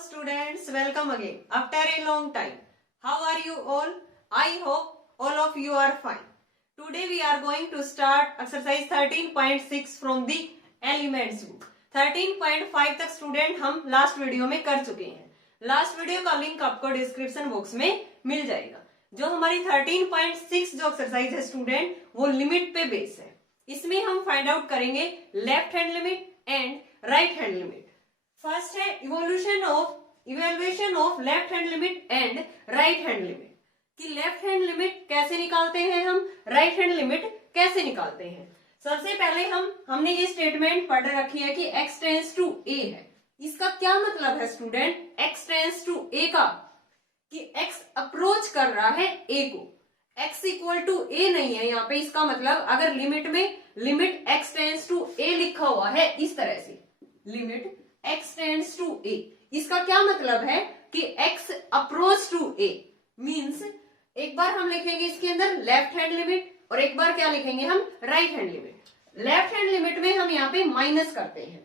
students, welcome again after a long time. How are you all? I hope all of you are fine. Today we are going to start exercise 13.6 from the elements book. 13.5 तक student हम last video में कर चुके हैं. Last video का link आपको description box में मिल जाएगा. जो हमारी 13.6 जो एक्सरसाइज है स्टूडेंट वो लिमिट पे बेस है. इसमें हम फाइंड आउट करेंगे left hand limit and right hand limit. First है evaluation of left hand limit and right hand limit. कि लेफ्ट हैंड लिमिट कैसे निकालते हैं हम, राइट हैंड लिमिट कैसे निकालते हैं. सबसे पहले हमने ये स्टेटमेंट पढ़ रखी है कि x टेंस टू a है. इसका क्या मतलब है student, x tense to a का, कि x अप्रोच कर रहा है a को. x इक्वल टू a नहीं है यहाँ पे. इसका मतलब अगर limit x tense to a लिखा हुआ है इस तरह से, limit x tense to a, इसका क्या मतलब है कि x approach to a means एक बार हम लिखेंगे इसके अंदर लेफ्ट हैंड लिमिट और एक बार क्या लिखेंगे हम, right hand limit. Left hand limit में हम यहाँ पे माइनस करते हैं,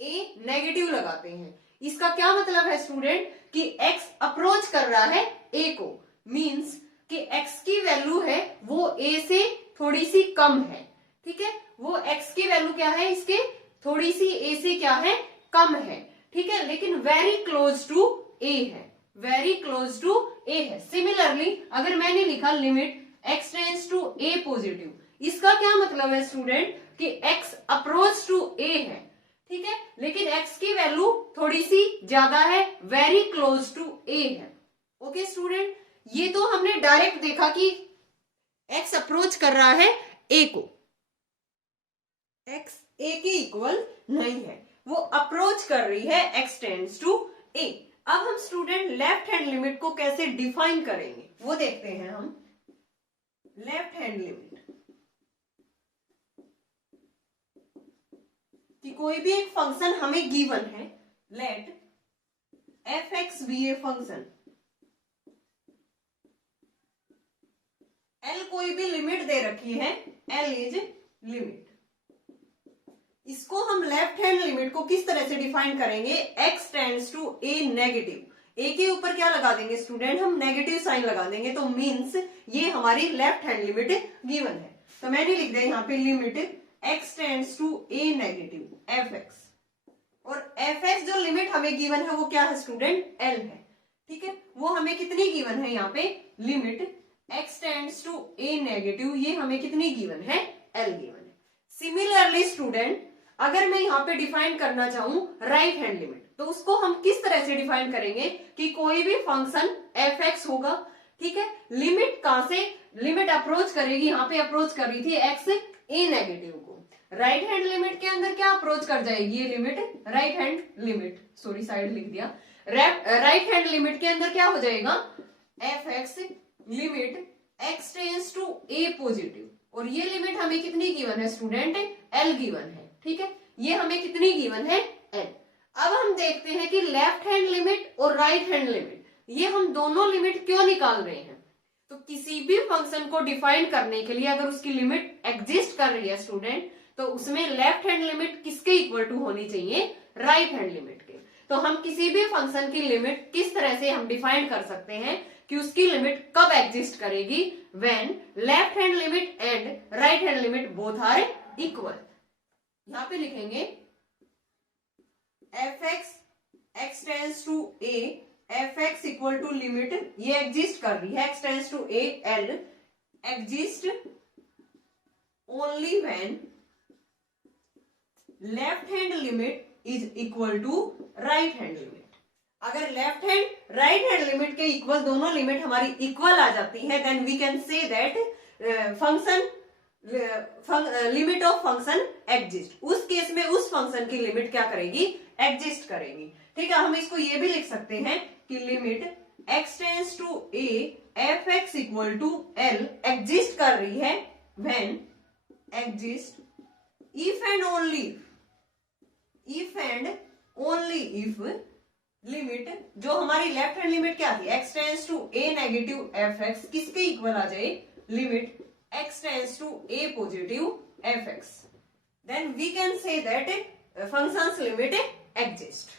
a नेगेटिव लगाते हैं. इसका क्या मतलब है स्टूडेंट कि x अप्रोच कर रहा है a को, मीन्स कि x की वैल्यू है वो a से थोड़ी सी कम है. ठीक है, वो x की वैल्यू क्या है, इसके थोड़ी सी a से क्या है, कम है. ठीक है, लेकिन वेरी क्लोज टू a है, वेरी क्लोज टू a है. सिमिलरली अगर मैंने लिखा limit x tense to a positive, इसका क्या मतलब है स्टूडेंट कि x अप्रोच टू a है. ठीक है, लेकिन x की वैल्यू थोड़ी सी ज्यादा है, वेरी क्लोज टू a है. ओके स्टूडेंट, ये तो हमने डायरेक्ट देखा कि x अप्रोच कर रहा है a को, x a के इक्वल नहीं है, वो अप्रोच कर रही है x टेंस टू a. अब हम स्टूडेंट लेफ्ट हैंड लिमिट को कैसे डिफाइन करेंगे वो देखते हैं हम. लेफ्ट हैंड लिमिट कि कोई भी एक फंक्शन हमें गिवन है, let f(x) be a function, l कोई भी लिमिट दे रखी है, l इज लिमिट. इसको हम लेफ्ट हैंड लिमिट को किस तरह से डिफाइन करेंगे, x tends to a negative. a के ऊपर क्या लगा देंगे स्टूडेंट, हम नेगेटिव साइन लगा देंगे, तो मीन्स ये हमारी लेफ्ट हैंड लिमिट गिवन है. तो मैंने लिख दिया यहाँ पे limit x tends to a negative f(x), और f(x) जो लिमिट हमें गिवन है वो क्या है स्टूडेंट, l है. ठीक है, वो हमें कितनी गिवन है यहाँ पे, limit x tends to a negative, ये हमें कितनी गिवन है, l गिवन है. सिमिलरली स्टूडेंट अगर मैं यहाँ पे डिफाइन करना चाहूं राइट हैंड लिमिट, तो उसको हम किस तरह से डिफाइन करेंगे कि कोई भी फंक्शन f(x) होगा. ठीक है, लिमिट कहां से, लिमिट अप्रोच करेगी, यहाँ पे अप्रोच कर रही थी x a नेगेटिव को. राइट हैंड लिमिट के अंदर क्या अप्रोच कर जाएगी ये limit, right hand limit, sorry side लिख दिया. राइट हैंड लिमिट के अंदर क्या हो जाएगा, f(x) limit x tense to a positive, और ये लिमिट हमें कितनी गिवन है स्टूडेंट, l गिवन है. ठीक है, ये हमें कितनी गिवन है, l. अब हम देखते हैं कि लेफ्ट हैंड लिमिट और राइट हैंड लिमिट, ये हम दोनों लिमिट क्यों निकाल रहे हैं. तो किसी भी फंक्शन को डिफाइन करने के लिए अगर उसकी लिमिट एग्जिस्ट कर रही है स्टूडेंट, तो उसमें लेफ्ट हैंड लिमिट किसके इक्वल टू होनी चाहिए, राइट हैंड लिमिट के. तो हम किसी भी फंक्शन की लिमिट किस तरह से हम डिफाइन कर सकते हैं कि उसकी लिमिट कब एग्जिस्ट करेगी, when left hand limit and right hand limit both are equal. यहां पे लिखेंगे f(x) x tense to a, f(x) equal to limit, ये एग्जिस्ट कर रही है, x tense to a, l exist only when left hand limit is equal to right hand limit. अगर left hand right hand limit के equal दोनों limit हमारी equal आ जाती है, then we can say that function limit of function exist. उस case में उस फंक्शन की लिमिट क्या करेगी, एग्जिस्ट करेगी. ठीक है, हम इसको ये भी लिख सकते हैं कि limit x tense to a f(x) equal to l exist कर रही है when exist if and only if limit, जो हमारी लेफ्ट हैंड लिमिट क्या थी, x tense to a negative f(x) किसके इक्वल आ जाए, limit x tends to a positive f(x), then we can say that function's limit exist.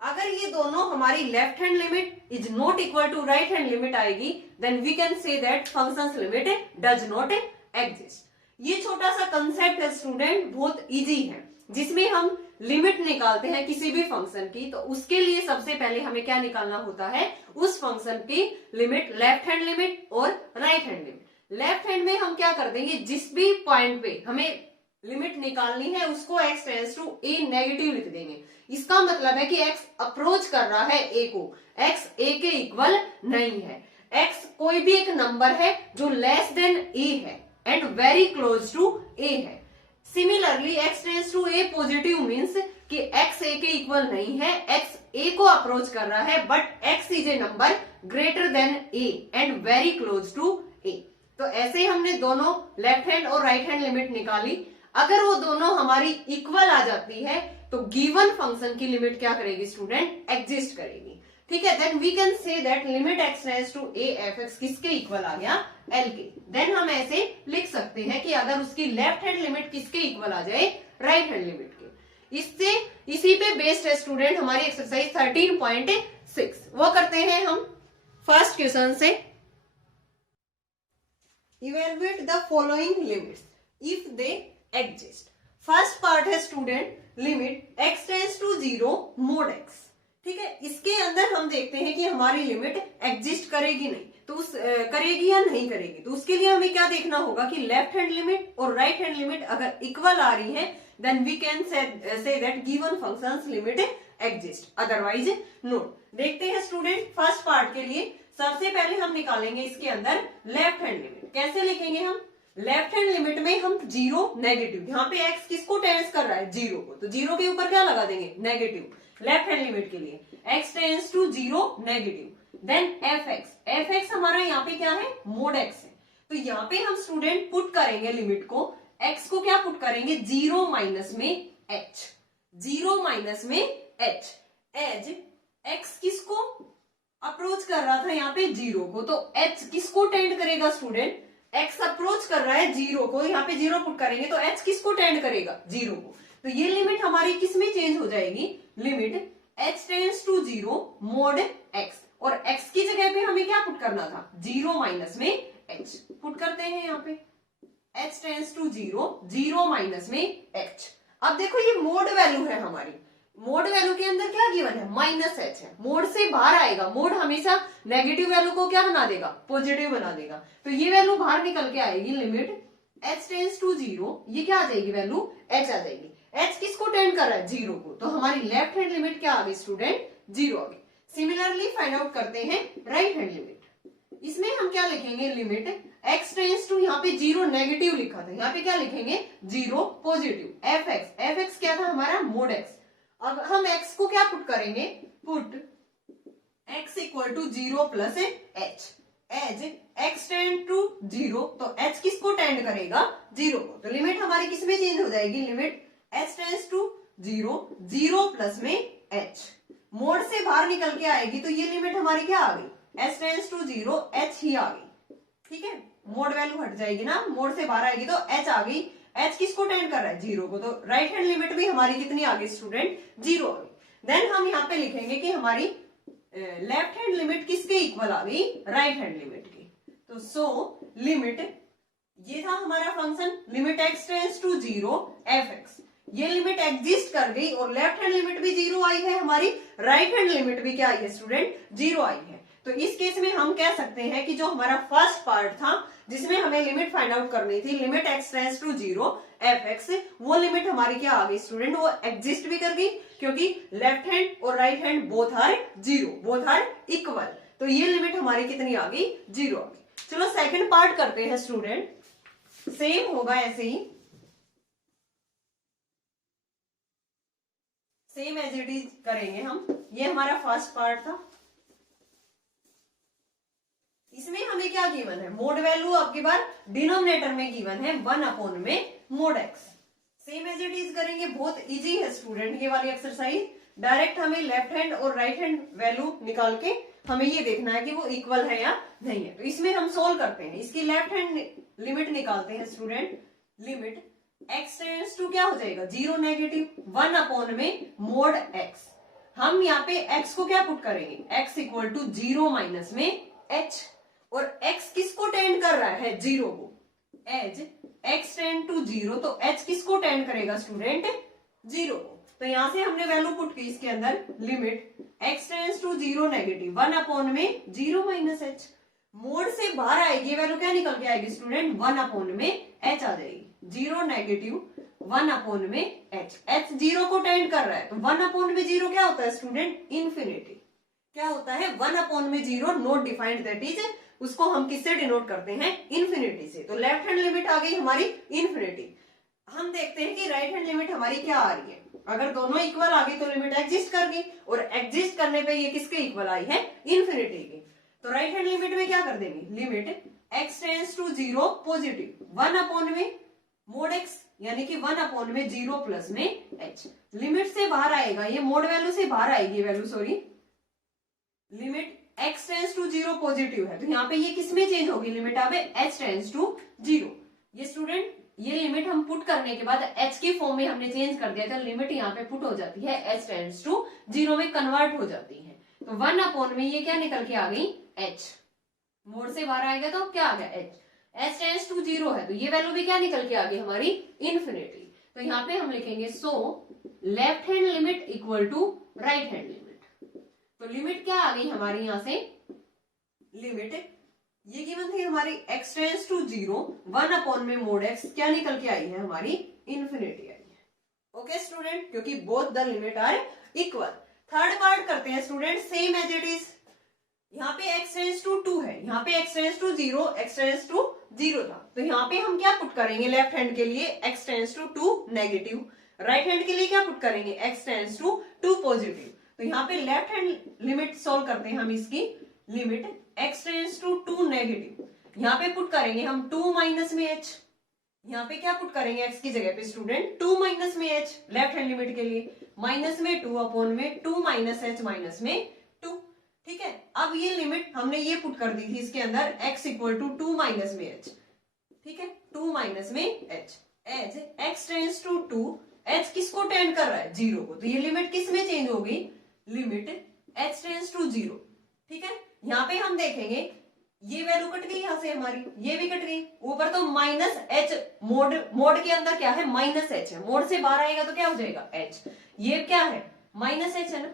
अगर ये दोनों हमारी left hand limit is not equal to right hand limit आएगी, then we can say that function's limit does not exist. ये छोटा सा concept है student, बहुत इजी है, जिसमें हम लिमिट निकालते हैं किसी भी फंक्शन की। तो उसके लिए सबसे पहले हमें क्या निकालना होता है, उस फंक्शन की लिमिट, लेफ्ट हैंड लिमिट और right hand limit. Left hand में हम क्या कर देंगे, जिस भी पॉइंट पे हमें लिमिट निकालनी है उसको x tends to a negative लिख देंगे। इसका मतलब है कि x अप्रोच कर रहा है a को, x a के इक्वल नहीं है। x कोई भी एक नंबर है जो लेस देन a है and very close to a है। Similarly x tends to a positive means कि x a के इक्वल नहीं है, x a को अप्रोच कर रहा है, but x is a number greater than a and very close to a। तो ऐसे हमने दोनों लेफ्ट हैंड और राइट हैंड लिमिट निकाली। अगर वो दोनों हमारी इक्वल आ जाती है तो गिवन फंक्शन की लिमिट क्या करेगी स्टूडेंट, एग्जिस्ट करेगी। ठीक है, then we can say that limit x tends to a f x किसके इक्वल आ गया, l के। देन हम ऐसे लिख सकते हैं कि अगर उसकी लेफ्ट हैंड लिमिट किसके इक्वल आ जाए, राइट हैंड लिमिट के। इससे इसी पे बेस्ड है स्टूडेंट हमारी एक्सरसाइज 13.6। वो करते हैं हम फर्स्ट क्वेश्चन से। Evaluate the following limits if they exist. First part है student limit x tends to 0 mod x। ठीक है, इसके अंदर हम देखते हैं कि हमारी लिमिट एग्जिस्ट करेगी नहीं, तो करेगी या नहीं करेगी। तो उसके लिए हमें क्या देखना होगा कि लेफ्ट हैंड लिमिट और राइट हैंड लिमिट अगर इक्वल आ रही है, then we can say that given functions limit exist, otherwise not. देखते हैं स्टूडेंट फर्स्ट पार्ट के लिए। सबसे पहले हम निकालेंगे इसके अंदर लेफ्ट हैंड लिमिट। कैसे लिखेंगे हम, लेफ्ट हैंड लिमिट में हम 0 नेगेटिव, यहाँ पे x किसको टेंड्स कर रहा है, 0 को, तो 0 के ऊपर क्या लगा देंगे, नेगेटिव। लेफ्ट हैंड लिमिट के लिए x tends to 0 negative. Then f(x) हमारा यहाँ पे क्या है, mod x है। तो यहाँ पे हम स्टूडेंट पुट करेंगे लिमिट को, x को क्या पुट करेंगे, 0 माइनस में h, 0 माइनस में h, एज x किसको अप्रोच कर रहा था यहाँ पे 0 को, तो h किसको टेंड करेगा स्टूडेंट, x अप्रोच कर रहा है 0 को, यहाँ पे 0 पुट करेंगे तो h किसको टेंड करेगा, 0 को। तो ये लिमिट हमारी किस में चेंज हो जाएगी, limit h tends to 0 mod x, और x की जगह पे हमें क्या पुट करना था, 0 माइनस में h पुट करते हैं यहाँ पे, h टेंड्स टू 0, 0 माइनस में h। अब देखो ये मोड वैल्यू है हमारी, मोड वैल्यू के अंदर क्या गिवन है, माइनस एच है, मोड से बाहर आएगा, मोड हमेशा नेगेटिव वैल्यू को क्या बना देगा, पॉजिटिव बना देगा। तो ये वैल्यू बाहर निकल के आएगी, लिमिट h टेंड्स टू 0, ये क्या आ जाएगी वैल्यू, h आ जाएगी। h किसको टेंड कर रहा है, 0 को, तो हमारी लेफ्ट हैंड लिमिट क्या आ गई स्टूडेंट, 0 आ गई। सिमिलरली फाइंड आउट करते हैं राइट हैंड लिमिट। इसमें हम क्या लिखेंगे, लिमिट x टेंड्स टू, यहाँ पे 0 नेगेटिव लिखा था, यहाँ पे क्या लिखेंगे, 0 पॉजिटिव। f(x) क्या था हमारा, mod x। अब हम x को क्या पुट करेंगे, put x equal to 0 plus h, as x tend to 0, तो h किसको टेंड करेगा, 0 को। तो लिमिट हमारी किस में चेंज हो जाएगी, limit h tends to 0, 0 plus में h, मोड से बाहर निकल के आएगी, तो ये लिमिट हमारी क्या आ गई, h टेंड्स टू 0, h ही आ गई। ठीक है, मोड वैल्यू हट जाएगी ना, मोड से बाहर आएगी तो h आ गई। h किसको टेंड कर रहा है, 0 को, तो राइट हैंड लिमिट भी हमारी कितनी आ गई स्टूडेंट, 0 आ गई। देन हम यहाँ पे लिखेंगे कि हमारी लेफ्ट हैंड लिमिट किसके इक्वल आ गई, राइट हैंड लिमिट की। तो सो लिमिट, ये था हमारा function limit x tends to 0 f(x), ये लिमिट एग्जिस्ट कर गई और लेफ्ट हैंड लिमिट भी 0 आई है हमारी, राइट हैंड लिमिट भी क्या आई है स्टूडेंट, 0 आई है। तो इस केस में हम कह सकते हैं कि जो हमारा फर्स्ट पार्ट था जिसमें हमें लिमिट फाइंड आउट करनी थी, limit x tends to 0 f(x), वो लिमिट हमारी क्या आ गई स्टूडेंट, वो एग्जिस्ट भी कर गई, क्योंकि लेफ्ट हैंड और right hand both are 0, both are equal. तो ये लिमिट हमारी कितनी आ गई, 0 आ गई। चलो सेकंड पार्ट करते हैं स्टूडेंट, सेम होगा ऐसे ही, सेम एज इट इज करेंगे हम। ये हमारा फर्स्ट पार्ट था, इसमें हमें क्या गिवन है, मोड वैल्यू आपकी बार डिनोमिनेटर में गिवन है 1 अपॉन में mod x। Same as it is करेंगे, बहुत इजी है स्टूडेंट ये वाली एक्सरसाइज। डायरेक्ट हमें लेफ्ट हैंड और राइट हैंड वैल्यू निकाल के हमें ये देखना है कि वो इक्वल है या नहीं है। तो इसमें हम सोल्व करते हैं, इसकी लेफ्ट हैंड लिमिट निकालते हैं student. Limit x tends to क्या हो जाएगा, 0 नेगेटिव, 1 अपॉन में mod x। हम यहाँ पे x को क्या पुट करेंगे, x इक्वल टू 0 माइनस में h, और x किसको टेंड कर रहा है, 0 को, एज x टेंड टू 0, तो h किसको टेंड करेगा स्टूडेंट, 0 को। तो यहां से हमने वैल्यू पुट की इसके अंदर, limit x tends to 0 negative 1 upon में 0 माइनस h, मोड से बाहर आएगी ये वैल्यू क्या निकल के आएगी स्टूडेंट, 1 अपॉन में h आ जाएगी, 0 नेगेटिव 1 अपॉन में h 0 को टेंड कर रहा है, तो 1 अपॉन में 0 क्या होता है स्टूडेंट, इन्फिनिटी। क्या होता है, 1 अपॉन में 0 नॉट डिफाइंड, दैट इज उसको हम किससे डिनोट करते हैं, इन्फिनिटी से। तो लेफ्ट हैंड लिमिट आ गई हमारी इन्फिनिटी। हम देखते हैं कि राइट हैंड लिमिट हमारी क्या आ रही है। अगर दोनों इक्वल आ गई तो लिमिट एग्जिस्ट कर गई, और एग्जिस्ट करने पे ये किसके इक्वल आई है, इन्फिनिटी की। तो राइट हैंड लिमिट में क्या कर देंगे, limit x tends to 0 positive 1 upon में मोड x, यानी कि 1 अपॉन में 0 प्लस में h, लिमिट से बाहर आएगा ये, मोड वैल्यू से बाहर आएगी value, sorry, limit x tends to 0 positive है, तो यहाँ पे ये किसमें चेंज होगी, लिमिट अब h टेंड्स टू 0। ये स्टूडेंट ये लिमिट हम पुट करने के बाद h की फॉर्म में हमने चेंज कर दिया, तो लिमिट यहाँ पे पुट हो जाती है h टेंड्स टू 0 में कन्वर्ट हो जाती है। तो 1 अपॉन में ये क्या निकल के आ गई, h, मोड से बाहर आएगा तो क्या आ गया, h टेंड्स टू 0 है, तो ये वैल्यू भी क्या निकल के आ गई हमारी, इन्फिनिटी। तो यहाँ पे हम लिखेंगे so left hand limit equal to right hand limit. तो लिमिट क्या आ गई हमारी यहाँ से, लिमिट ये गिवन थी हमारी x टेंड्स टू 0 1 अपॉन में मोड x, क्या निकल के आई है हमारी, इन्फिनिटी आई है। ओके स्टूडेंट, क्योंकि both the limit are equal. Third part करते हैं student, same as it is. यहाँ पे x टेंड्स टू 2 है, यहाँ पे x tends to 0, x tends to 0 था, तो यहाँ पे हम क्या पुट करेंगे, लेफ्ट हैंड के लिए x tends to 2 negative, right hand के लिए क्या पुट करेंगे, x टेंड्स टू 2 पॉजिटिव। तो यहाँ पे लेफ्ट हैंड लिमिट सोल्व करते हैं हम इसकी, limit x tends to 2 negative, यहाँ पे पुट करेंगे हम 2 माइनस में h, यहाँ पे क्या पुट करेंगे x की जगह पे स्टूडेंट 2 माइनस में h, लेफ्ट हैंड लिमिट के लिए माइनस में 2 अपॉन में 2 माइनस h माइनस में 2। ठीक है, अब ये लिमिट हमने ये पुट कर दी थी इसके अंदर, x इक्वल टू 2 माइनस में h, ठीक है, 2 माइनस में h, as x tends to 2, h किसको टेंड कर रहा है, 0 को, तो ये लिमिट किस में चेंज होगी, लिमिट h टेंड्स टू 0। ठीक है, यहाँ पे हम देखेंगे ये वैल्यू कट गई यहाँ से हमारी, ये भी कट गई, ऊपर तो माइनस h, मोड के अंदर क्या है, माइनस h है, मोड से बाहर आएगा तो क्या हो जाएगा h, ये क्या है माइनस h है ना,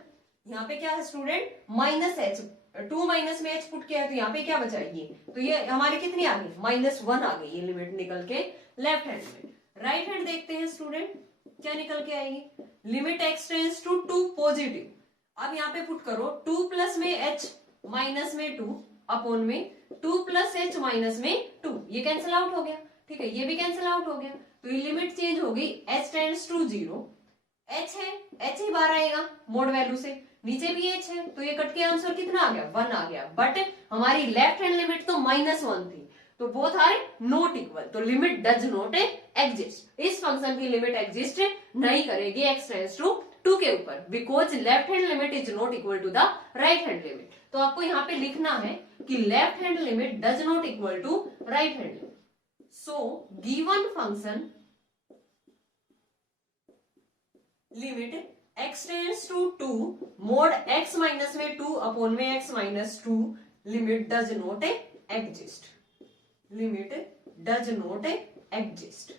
यहाँ पे क्या है स्टूडेंट माइनस h, 2 माइनस में h पुट किया है, तो यहाँ पे क्या बचा ये, तो ये हमारी कितनी आ गई, -1 आ गई, ये लिमिट निकल के लेफ्ट हैंड में। राइट हैंड देखते हैं स्टूडेंट क्या निकल के आएगी, limit x tends to 2 positive, अब यहाँ पे पुट करो 2 प्लस में h माइनस में 2 अपॉन में 2 प्लस h माइनस में 2, ये कैंसिल आउट हो गया, ठीक है, ये भी कैंसिल आउट हो गया, तो ये लिमिट चेंज होगी h टेंड्स टू 0, h है, h ही बाहर आएगा मोड वैल्यू से, नीचे भी h है, तो ये कट के आंसर कितना आ गया, 1 आ गया, बट हमारी लेफ्ट हैंड लिमिट तो -1 थी, तो बोथ आर नॉट इक्वल, तो लिमिट डज नॉट एग्जिस्ट, इस फंक्शन की लिमिट एग्जिस्ट नहीं करेगी x टेंड्स टू 2 के ऊपर, because left hand limit is not equal to the right hand limit. तो आपको यहाँ पे लिखना है कि left hand limit does not equal to right hand limit. So given function limit x tends to 2 mod x minus में 2 upon में x minus 2, limit does not exist, limit does not exist.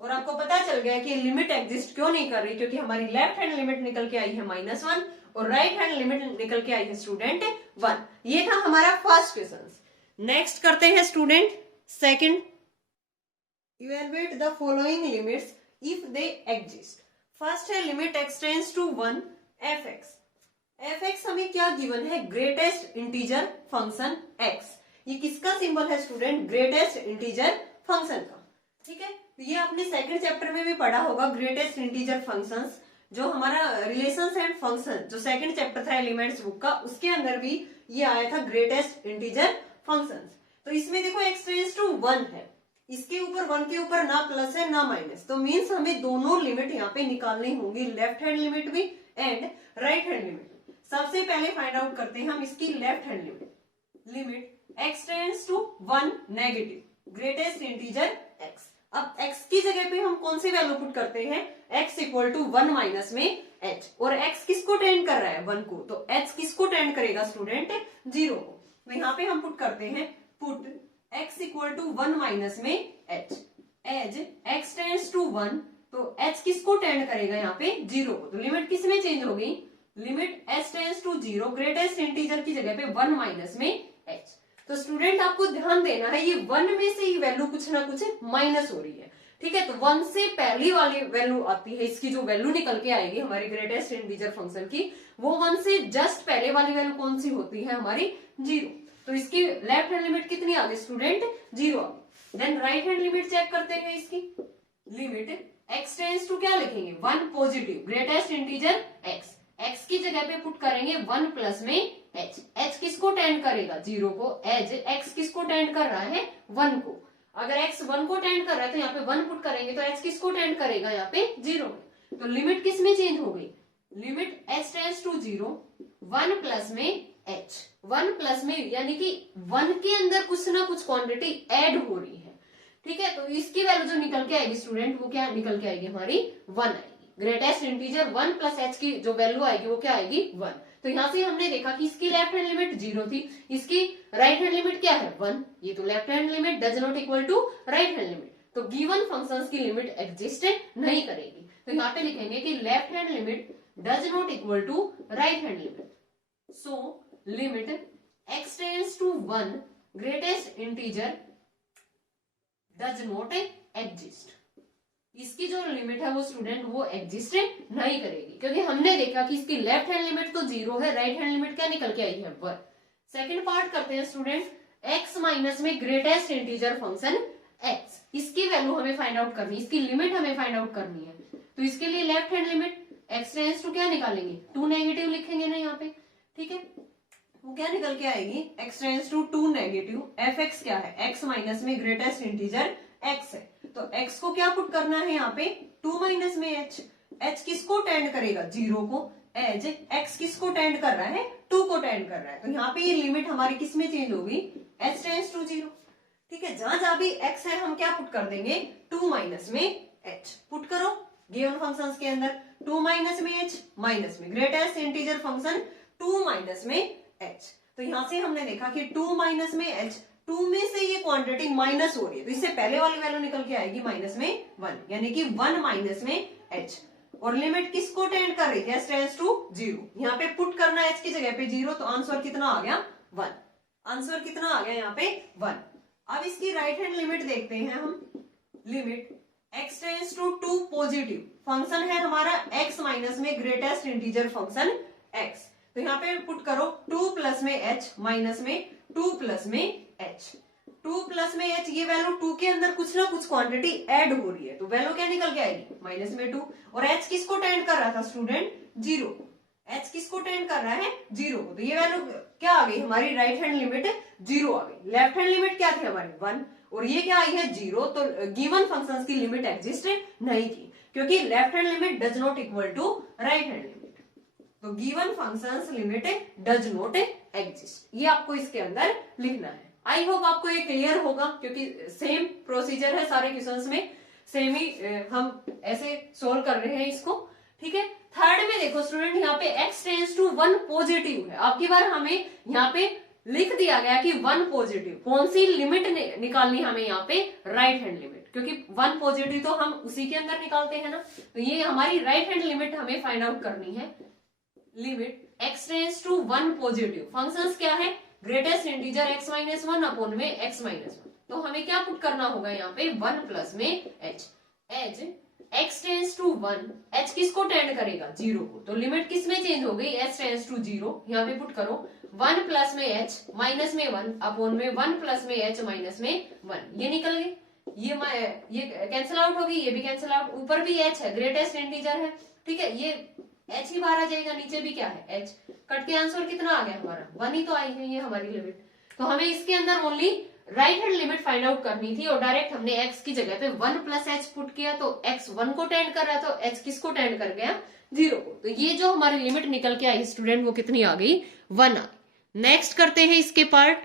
और आपको पता चल गया कि limit exist क्यों नहीं कर रही, क्योंकि हमारी लेफ्ट हैंड लिमिट निकल के आई है -1 और राइट हैंड लिमिट निकल के आई है स्टूडेंट 1। ये था हमारा फर्स्ट क्वेश्चन। नेक्स्ट करते हैं student second, evaluate the following limits if they exist. First है limit x tends to 1 fx, fx हमें क्या गिवन है, ग्रेटेस्ट इंटीजर फंक्शन x, ये किसका सिंबल है स्टूडेंट, ग्रेटेस्ट इंटीजर फंक्शन का, ठीक है, तो ये आपने सेकंड चैप्टर में भी पढ़ा होगा, ग्रेटेस्ट इंटीजर फंक्शंस, जो हमारा रिलेशंस एंड फंक्शन जो सेकंड चैप्टर था एलिमेंट्स बुक का, उसके अंदर भी ये आया था ग्रेटेस्ट इंटीजर फंक्शंस। तो इसमें देखो x टेंड्स टू 1 है, इसके ऊपर 1 के ऊपर ना प्लस है ना माइनस, तो मीन्स हमें दोनों लिमिट यहाँ पे निकालनी होंगी, लेफ्ट हैंड लिमिट भी एंड राइट हैंड लिमिट। सबसे पहले फाइंड आउट करते हैं हम इसकी left hand limit, limit x tends to 1 negative greatest integer x। अब x की जगह पे हम कौन सी वैल्यू पुट करते हैं, x इक्वल टू 1 माइनस में h, और x किसको टेंड कर रहा है 1 को, तो h किसको टेंड करेगा स्टूडेंट 0 को। तो यहाँ पे हम पुट करते हैं, put x equal to 1 minus में h, as x tends to 1, तो h किसको टेंड करेगा यहाँ पे 0 को, तो लिमिट किस में चेंज हो गई, limit h tends to 0, greatest integer की जगह पे 1 माइनस में h। तो स्टूडेंट आपको ध्यान देना है, ये 1 में से ही वैल्यू कुछ ना कुछ माइनस हो रही है, ठीक है। तो 1 से पहली वाली वैल्यू आती है, इसकी जो वैल्यू निकल के आएगी हमारी ग्रेटेस्ट इंटीजर फंक्शन की, वो 1 से जस्ट पहले वाली वैल्यू कौन सी होती है हमारी 0। तो इसकी लेफ्ट हैंड लिमिट कितनी आ गई स्टूडेंट 0 आ गई। Then right hand limit check करते हैं, इसकी लिमिट x टेंड्स टू क्या लिखेंगे 1 positive, greatest integer x, x की जगह पे पुट करेंगे 1 प्लस में h, h किसको टेंड करेगा 0 को, एज x किसको टेंड कर रहा है 1 को। अगर x 1 को टेंड कर रहा है तो यहाँ पे 1 पुट करेंगे तो h किसको टेंड करेगा यहाँ पे 0 में। तो लिमिट किस में चेंज हो गई, limit h tends to 0, 1 plus में h, 1 प्लस में यानी कि 1 के अंदर कुछ ना कुछ क्वांटिटी ऐड हो रही है, ठीक है। तो इसकी वैल्यू जो निकल के आएगी स्टूडेंट, वो क्या निकल के आएगी हमारी 1 आएगी। ग्रेटेस्ट इंटीजर 1 प्लस h की जो वैल्यू आएगी वो क्या आएगी 1। तो यहाँ से हमने देखा कि इसकी लेफ्ट हैंड लिमिट 0 थी, इसकी राइट हैंड लिमिट क्या है 1, ये तो left hand limit does not equal to right hand limit, तो गिवन फंक्शंस की लिमिट एग्जिस्ट नहीं करेगी। तो यहाँ पे लिखेंगे कि left hand limit does not equal to right hand limit, so limit x tends to 1 greatest integer does not exist. इसकी जो लिमिट है वो स्टूडेंट वो एग्जिस्ट नहीं करेगी, क्योंकि हमने देखा कि इसकी लेफ्ट हैंड लिमिट तो 0 है, राइट हैंड लिमिट क्या निकल के आई है 1। सेकंड पार्ट करते हैं स्टूडेंट, x माइनस में ग्रेटेस्ट इंटीजर फंक्शन x, इसकी वैल्यू हमें फाइंड आउट करनी है, इसकी लिमिट हमें फाइंड आउट करनी है। तो इसके लिए left hand limit x tends to क्या निकालेंगे 2 नेगेटिव लिखेंगे ना यहाँ पे, ठीक है। वो क्या निकल के आएगी x tends to 2 negative, fx क्या है x माइनस में ग्रेटेस्ट इंटीजर x है, तो x को क्या पुट करना है यहाँ पे 2 माइनस में h, h किसको टेंड करेगा 0 को, एज x किसको टेंड कर रहा है 2 को टेंड कर रहा है। तो यहाँ पे ये लिमिट हमारी किस में चेंज होगी h टेंड्स टू 0, ठीक है। जहां जहां भी x है हम क्या पुट कर देंगे 2 माइनस में h पुट करो गिवन फंक्शंस के अंदर, 2 माइनस में h माइनस में ग्रेटेस्ट इंटीजर फंक्शन 2 माइनस में h। तो यहाँ से हमने देखा कि 2 माइनस में h, 2 में से ये क्वांटिटी माइनस हो रही है, तो इससे पहले वाली वैल्यू निकल के आएगी माइनस में 1, यानी कि 1 माइनस में h, और लिमिट किसको टेंड कर रही है h टेंड्स टू 0। यहाँ पे पुट करना h की जगह पे 0, तो आंसर कितना आ गया 1, आंसर कितना आ गया यहाँ पे 1। अब इसकी राइट हैंड लिमिट देखते हैं हम, limit x tends to 2 positive, function है हमारा x माइनस में ग्रेटेस्ट इंटीजर फंक्शन x, तो यहाँ पे पुट करो 2 प्लस में h माइनस में 2 प्लस में h, 2 प्लस में h, ये वैल्यू 2 के अंदर कुछ ना कुछ क्वांटिटी ऐड हो रही है, तो वैल्यू क्या निकल के आएगी माइनस में 2, और h किसको टेंड कर रहा था स्टूडेंट 0, h किसको टेंड कर रहा है 0 को, तो ये वैल्यू क्या आ गई हमारी राइट हैंड लिमिट 0 आ गई। लेफ्ट हैंड लिमिट क्या थी हमारी 1, और ये क्या आई है 0, तो गिवन फंक्शंस की लिमिट एग्जिस्ट नहीं की, क्योंकि left hand limit does not equal to right hand limit, तो given functions limit does not exist, ये आपको इसके अंदर लिखना है। आई होप आपको ये क्लियर होगा, क्योंकि सेम प्रोसीजर है सारे क्वेश्चंस में, सेम ही हम ऐसे सोल्व कर रहे हैं इसको, ठीक है। थर्ड में देखो स्टूडेंट, यहाँ पे x टेंड्स टू 1 पॉजिटिव है, अब की बार हमें यहाँ पे लिख दिया गया कि 1 पॉजिटिव, कौन सी लिमिट निकालनी हमें यहाँ पे राइट हैंड लिमिट, क्योंकि 1 पॉजिटिव तो हम उसी के अंदर निकालते हैं ना, तो ये हमारी राइट हैंड लिमिट हमें फाइंड आउट करनी है। Limit x tends to 1 positive, functions क्या है greatest integer x minus 1 upon में x माइनस 1, तो हमें क्या पुट करना होगा यहाँ पे 1 प्लस में h, as x tends to 1, h किसको टेंड करेगा 0 को, तो लिमिट किस में चेंज हो गई h टेंड्स टू 0, यहाँ पे पुट करो 1 प्लस में h माइनस में 1 अपॉन में 1 प्लस में h माइनस में 1, ये निकल गई, ये कैंसिल आउट होगी, ये भी कैंसिल आउट, ऊपर भी h है ग्रेटेस्ट इंटीजर है, ठीक है, ये h ही बाहर आ जाएगा, नीचे भी क्या है h, कट के आंसर कितना आ गया हमारा 1 ही तो आई है ये हमारी लिमिट। तो हमें इसके अंदर only right hand limit find out करनी थी, और डायरेक्ट हमने x की जगह पे 1 प्लस h पुट किया, तो x 1 को टेंड कर रहा है, तो h किसको टेंड कर गया 0 को, तो ये जो हमारी लिमिट निकल के आई स्टूडेंट वो कितनी आ गई 1 आ गई। नेक्स्ट करते हैं इसके पार्ट।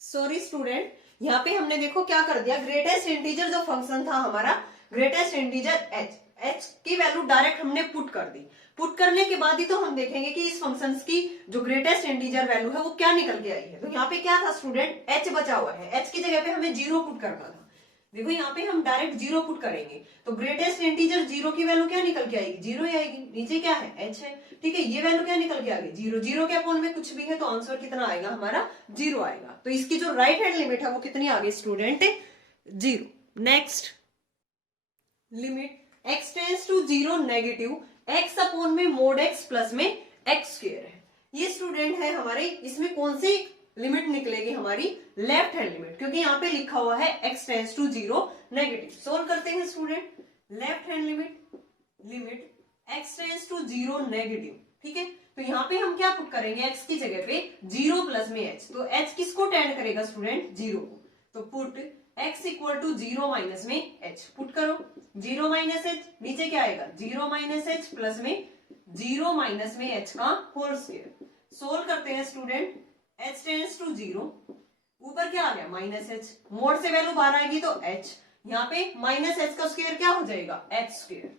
सॉरी स्टूडेंट, यहाँ पे हमने देखो क्या कर दिया, ग्रेटेस्ट इंटीजर जो फंक्शन था हमारा ग्रेटेस्ट इंटीजर h, h की वैल्यू डायरेक्ट हमने पुट कर दी। पुट करने के बाद ही तो हम देखेंगे कि इस फंक्शन की जो ग्रेटेस्ट इंटीजर वैल्यू है वो क्या निकल के आई है। तो यहाँ पे क्या था स्टूडेंट, h बचा हुआ है, h की जगह पे हमें 0 पुट करना था। देखो यहाँ पे हम डायरेक्ट 0 पुट करेंगे तो ग्रेटेस्ट इंटीजर 0 की वैल्यू क्या निकल के आएगी, 0 ही आएगी। नीचे क्या है, h है, ठीक है। ये वैल्यू क्या निकल के आ गई, 0। 0 के अपॉन में कुछ भी है तो आंसर कितना आएगा हमारा, 0 आएगा। तो इसकी जो राइट हैंड लिमिट है वो कितनी आ गई student, 0। Next limit x tense to 0 negative x upon में मोड x प्लस में x स्क्वायर है। ये स्टूडेंट है हमारे, इसमें कौन सी लिमिट निकलेगी हमारी, लेफ्ट हैंड लिमिट, क्योंकि यहाँ पे लिखा हुआ है x tense to 0 negative. Solve करते हैं student, left hand limit x tense to 0 negative, ठीक है। तो यहाँ पे हम क्या पुट करेंगे, x की जगह पे 0 प्लस में h। तो h किसको टेंड करेगा स्टूडेंट, 0 को। तो put x equal to 0 minus में h, पुट करो 0 माइनस h, नीचे क्या आएगा 0 माइनस h प्लस में 0 माइनस में h का होल स्क्वायर। सोल्व करते हैं स्टूडेंट, h टेंस टू 0, ऊपर क्या आ गया माइनस h, मोड से वैल्यू बाहर आएगी तो h, यहाँ पे माइनस h का स्क्वायर क्या हो जाएगा h स्क्वायर।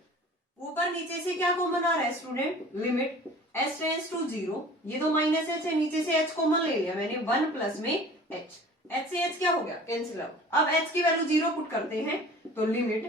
ऊपर नीचे से क्या कॉमन आ रहा है student, limit h tends to 0, ये तो माइनस h है, नीचे से h कॉमन ले लिया मैंने, 1 प्लस में h, h से h क्या हो गया कैंसिल आउट। अब h की वैल्यू 0 पुट करते हैं तो लिमिट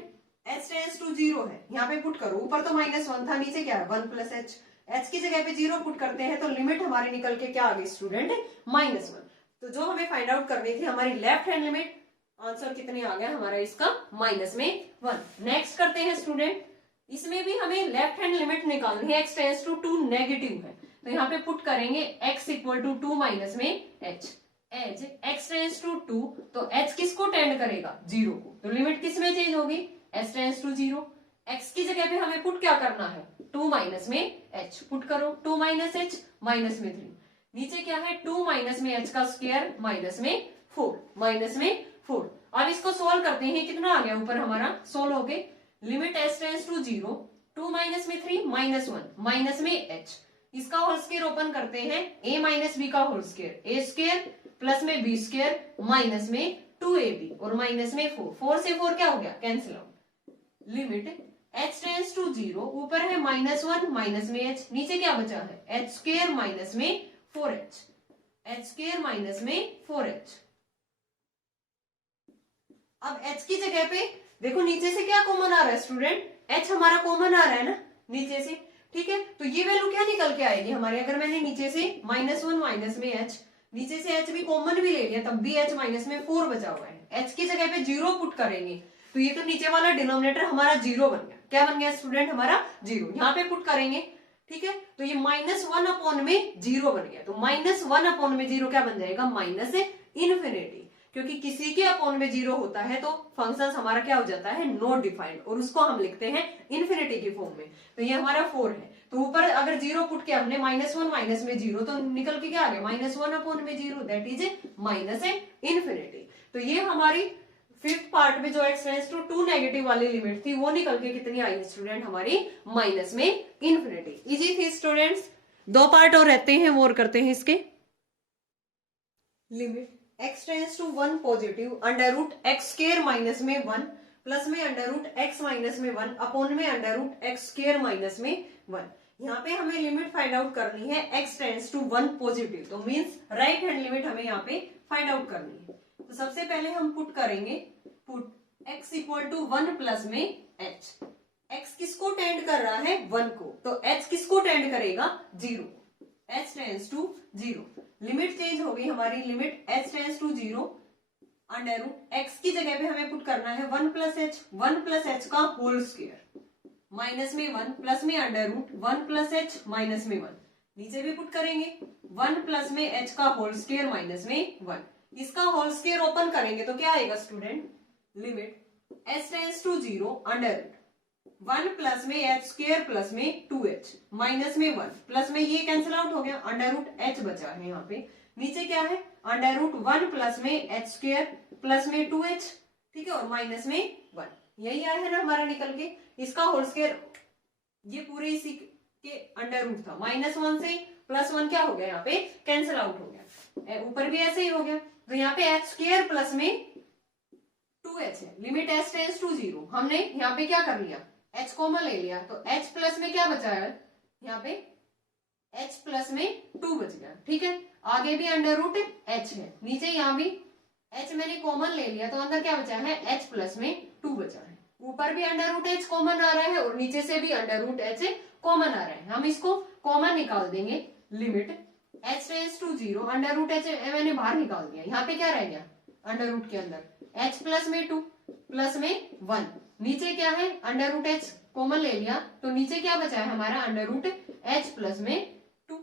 h टेंस टू 0 है, यहाँ पे पुट करो, ऊपर तो -1 था, नीचे क्या है 1 प्लस h, h की जगह पे 0 पुट करते हैं तो लिमिट हमारी निकल के क्या आ गई स्टूडेंट, -1। तो जो हमें फाइंड आउट करनी थी हमारी लेफ्ट हैंड लिमिट, आंसर कितने आ गया हमारा इसका -1। नेक्स्ट करते हैं स्टूडेंट, इसमें भी हमें लेफ्ट हैंड लिमिट निकालनी है, x टेंस टू 2 नेगेटिव है, तो यहाँ पे पुट करेंगे x इक्वल टू 2 माइनस में h, as x tense to 2, तो h किसको टेंड करेगा 0 को, तो लिमिट किस में चेंज होगी, h टेंस टू 0, x की जगह पे हमें पुट क्या करना है 2 माइनस में h, पुट करो 2 माइनस h माइनस में 3, नीचे क्या है 2 माइनस में h का स्क्वायर माइनस में 4। अब इसको सोल्व करते हैं, कितना आ गया ऊपर हमारा, सोल्व हो गए, limit h tends to 0, 2 minus में 3 -1 माइनस में h, इसका होल स्क्वायर ओपन करते हैं, a माइनस b का whole square, a square plus में b स्क्वायर माइनस में 2ab और माइनस में 4 से 4 क्या हो गया cancel out. Limit h tends to 0, ऊपर है -1 माइनस में h, नीचे क्या बचा है h स्क्वायर माइनस में 4h, h स्क्वायर माइनस में 4h। अब h की जगह पे देखो नीचे से क्या कॉमन आ रहा है स्टूडेंट, h हमारा कॉमन आ रहा है ना नीचे से, ठीक है। तो ये वैल्यू क्या निकल के आएगी हमारे, अगर मैंने नीचे से -1 माइनस में h, नीचे से h भी कॉमन भी ले लिया तब भी h माइनस में 4 बचा हुआ है, h की जगह पे 0 पुट करेंगे तो ये तो नीचे वाला डिनोमिनेटर हमारा 0 बन गया। क्या बन गया स्टूडेंट हमारा 0, यहाँ पे पुट करेंगे, ठीक है। तो ये -1 अपॉन में 0 बन गया, तो -1 अपॉन में 0 क्या बन जाएगा -इन्फिनिटी, क्योंकि किसी के अपॉन में 0 होता है तो फंक्शन हमारा क्या हो जाता है नॉट डिफाइंड, और उसको हम लिखते हैं इन्फिनिटी की फॉर्म में। तो ये हमारा 4 है, तो ऊपर अगर 0 पुट किया हमने -1 माइनस में 0, तो निकल के क्या आ गया -1 अपॉन में 0, दैट इज इन्फिनिटी। तो ये हमारी फिफ्थ पार्ट में जो x टेंस टू 2 नेगेटिव वाली लिमिट थी वो निकल के कितनी आई स्टूडेंट हमारी माइनस में इन्फिनिटी। इजी थी स्टूडेंट्स, 2 पार्ट और रहते हैं वो और करते हैं इसके। Limit x tense to 1 positive under root x square minus में 1 प्लस में अंडर रूट एक्स माइनस में 1 अपॉन में under root x square minus में 1। यहाँ पे हमें लिमिट फाइंड आउट करनी है x टेंस टू 1 पॉजिटिव, तो मींस राइट हैंड लिमिट हमें यहाँ पे फाइंड आउट करनी है। तो सबसे पहले हम पुट करेंगे, put x equal to 1 plus में h, x किसको टेंड कर रहा है 1 को, तो h किसको टेंड करेगा 0, h tends to 0। Limit change हो गई हमारी, limit h tends to 0 under root x की जगह पे हमें पुट करना है 1 प्लस h का होल स्क्वायर माइनस में 1 प्लस में under root 1 plus h minus में 1, नीचे भी पुट करेंगे 1 प्लस में h का होल स्क्वायर माइनस में 1, इसका होल स्क्वायर ओपन करेंगे तो क्या आएगा student, limit h tends to 0 under root 1 plus में h स्क्वायर प्लस में 2h माइनस में 1 प्लस में ये कैंसिल आउट हो गया, अंडर रूट h बचा है यहाँ पे, नीचे क्या है अंडर रूट 1 प्लस में h स्क्वायर प्लस में 2h, ठीक है, और माइनस में 1, यही आया है ना हमारा निकल के। इसका होल स्क्वायर ये पूरे इसी के अंडर रूट था, -1 से +1 क्या हो गया यहाँ पे कैंसिल आउट हो गया, ऊपर भी ऐसे ही हो गया। तो यहाँ पे h स्क्वायर प्लस में 2h है, लिमिट h टेंस टू 0, हमने यहाँ पे क्या कर लिया h कॉमन ले लिया तो h प्लस में क्या बचा है, यहाँ पे h प्लस में 2 बच गया, ठीक है। आगे भी अंडर रूट h है, नीचे यहाँ भी h मैंने कॉमन ले लिया तो अंदर क्या बचा है, h प्लस में 2 बचा है। ऊपर भी अंडर रूट h कॉमन आ रहा है और नीचे से भी अंडर रूट h कॉमन आ रहा है। हम इसको कॉमन निकाल देंगे, limit h tends to 0, under root h मैंने बाहर निकाल दिया, यहाँ पे क्या रह गया अंडर रूट के अंदर h प्लस में 2 प्लस में 1, नीचे क्या है अंडर रूट h कॉमन ले लिया तो नीचे क्या बचा है हमारा अंडर रूट h प्लस में 2,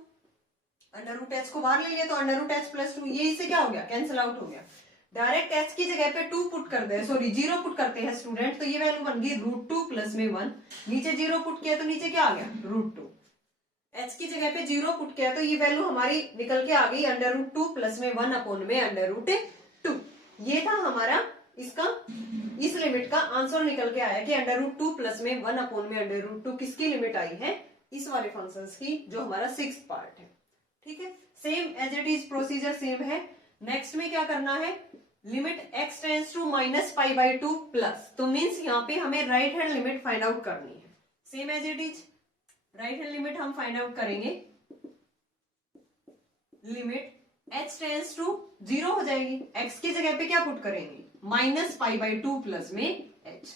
अंडर रूट h को बाहर ले लिया तो अंडर रूट h प्लस 2, ये इससे क्या हो गया, कैंसिल आउट हो गया। डायरेक्ट h की जगह पे 2 पुट कर दे, सॉरी 0 पुट करते हैं स्टूडेंट, तो ये वैल्यू बन गई √2 प्लस में 1, नीचे 0 पुट किया तो नीचे क्या आ गया √2, h की जगह पे 0 पुट किया तो ये वैल्यू हमारी निकल के आ गई √2 प्लस में 1 अपॉन में √2। ये था हमारा इसका इस लिमिट का आंसर निकल के आया कि √2 प्लस में 1 अपॉन में √2 किसकी लिमिट आई है, इस वाले फंक्शंस की, जो हमारा 6th पार्ट है, ठीक है। Same as it is procedure same है। नेक्स्ट में क्या करना है, limit x tends to -π/2 plus, तो मीन्स यहाँ पे हमें right hand limit find out करनी है। Same as it is right hand limit हम फाइंड आउट करेंगे, लिमिट h टेंड्स टू 0 हो जाएगी, x की जगह पे क्या पुट करेंगे -π/2 प्लस में h,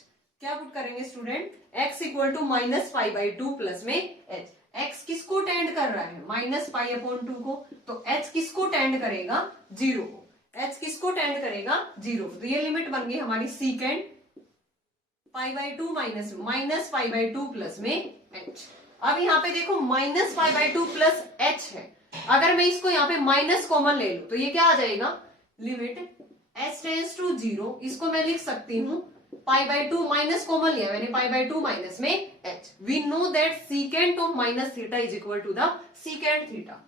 क्या पुट करेंगे student, x equal to -π/2 plus में h, x किसको टेंड कर रहा है -π/2 को, तो h किसको टेंड करेगा 0 को, h किसको टेंड करेगा 0, तो ये लिमिट बन गई हमारी सीकेंड π/2 -π/2 प्लस में h। अब यहाँ पे देखो -π/2 प्लस h है, अगर मैं इसको यहाँ पे माइनस कॉमन ले लूं तो ये क्या आ जाएगा, लिमिट h टेंड्स टू 0, इसको मैं लिख सकती हूँ π/2 माइनस कॉमन लिया मैंने, π/2 माइनस में h। We know that secant of minus theta is equal to the secant theta.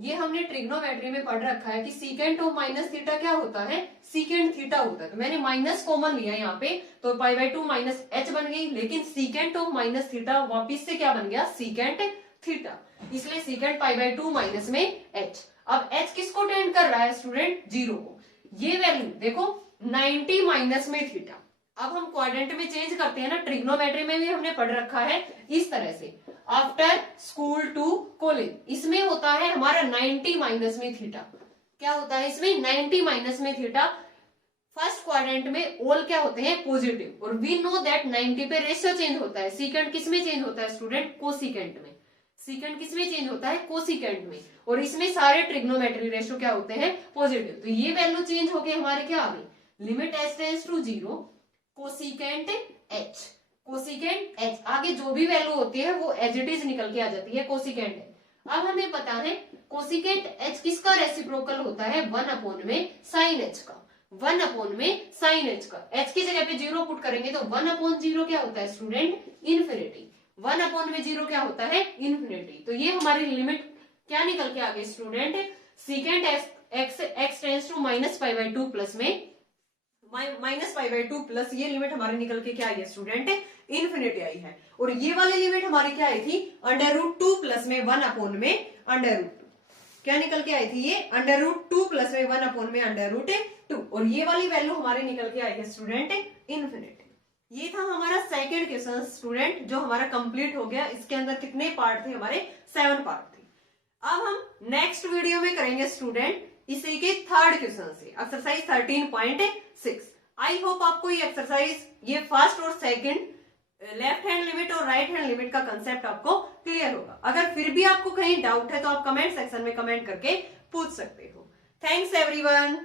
ये हमने ट्रिग्नोमेट्री में पढ़ रखा है कि सीकेंट ऑफ माइनस थीटा क्या होता है, सीकेंट थीटा होता है। तो मैंने माइनस कॉमन लिया यहाँ पे तो π/2 माइनस h बन गई, लेकिन सीकेंट ऑफ माइनस थीटा वापिस से क्या बन गया, सीकेंट थीटा, इसलिए सीकेंट π/2 माइनस में h। अब h किसको टेंड कर रहा है स्टूडेंट 0 को, ये वैल्यू देखो 90 माइनस में थीटा। अब हम क्वाड्रेंट में चेंज करते हैं ना, ट्रिग्नोमेट्री में भी हमने पढ़ रखा है इस तरह से, आफ्टर स्कूल टू कॉलेज, इसमें होता है हमारा 90 माइनस में थीटा, क्या होता है इसमें 90 माइनस में थीटा। फर्स्ट क्वाड्रेंट में ऑल क्या होते हैं पॉजिटिव, और वी नो दैट 90 पे रेशियो चेंज होता है, सीकेंड किस में चेंज होता है स्टूडेंट, कोसिकेंट में, सीकेंड किस में चेंज होता है कोसिकेंट में, और इसमें सारे ट्रिग्नोमेट्री रेशियो क्या होते हैं पॉजिटिव। तो ये वैल्यू चेंज होके हमारे क्या आ गई, limit h tends to 0 cosecant h, cosecant h, आगे जो भी वैल्यू होती है वो एज इट इज निकल के आ जाती है कोसिकेंट h। अब हमें पता है कोसिकेंट h किसका रेसिप्रोकल होता है 1 अपॉन में साइन h का, 1 अपॉन में साइन h का, h की जगह पे 0 पुट करेंगे तो 1 अपॉन 0 क्या होता है स्टूडेंट इन्फिनिटी, 1 अपॉन में 0 क्या होता है इन्फिनिटी। तो ये हमारी लिमिट क्या निकल के आ गई student, secant x tends to -π/2 plus में -π/2 प्लस ये लिमिट हमारी निकल के क्या आई है स्टूडेंट इन्फिनिटी आई है, और ये वाली लिमिट हमारी क्या आई थी √2 प्लस में 1 अपॉन में √2, क्या निकल के आई थी ये √2 प्लस में 1 अपॉन में √2, और ये वाली वैल्यू हमारे निकल के आई है स्टूडेंट इन्फिनिटी। ये था हमारा सेकंड क्वेश्चन स्टूडेंट, जो हमारा कंप्लीट हो गया। इसके अंदर कितने पार्ट थे हमारे 7 पार्ट थे। अब हम नेक्स्ट वीडियो में करेंगे स्टूडेंट इसी के थर्ड क्वेश्चन से, एक्सरसाइज 13.6। आई होप आपको ये एक्सरसाइज, ये फर्स्ट और सेकंड लेफ्ट हैंड लिमिट और राइट हैंड लिमिट का कंसेप्ट आपको क्लियर होगा। अगर फिर भी आपको कहीं डाउट है तो आप कमेंट सेक्शन में कमेंट करके पूछ सकते हो। Thanks everyone.